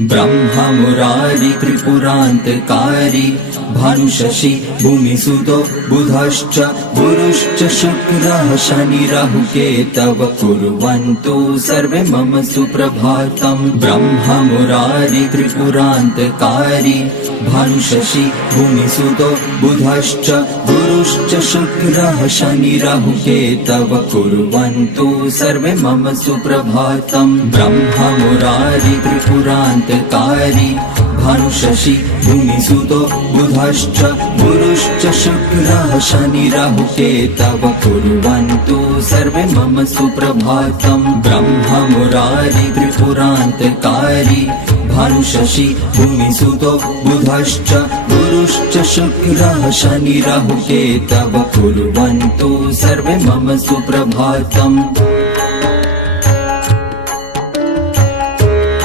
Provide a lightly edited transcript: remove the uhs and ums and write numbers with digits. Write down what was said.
ब्रह्मा मुरारी त्रिपुरान्तकारी भानुशशि भूमिसुतो बुधश्च गुरुश्च शुक्रः शनि राहु केतव कुर्वन्तु सर्वे मम सुप्रभातम्। ब्रह्मा मुरारी त्रिपुरान्तकारी भानुशशि भूमिसुतो बुधश्च गुरुश्च शुक्रः शनि राहु केतव कुर्वन्तु सर्वे मम सुप्रभातम्। ब्रह्मा मुरारी त्रिपुरान्तकारी भानुशशि भूमिसुतो बुधश्च गुरुश्च शुक्रः शनि राहु केतव कुर्वन्तु सर्वे मम सुप्रभातम्। ब्रह्मा मुरारी त्रिपुरान्तकारी भानुशशि भूमिसुतो बुधश्च गुरुश्च शुक्रः शनि राहु केतव कुर्वन्तु सर्वे मम सुप्रभातम्।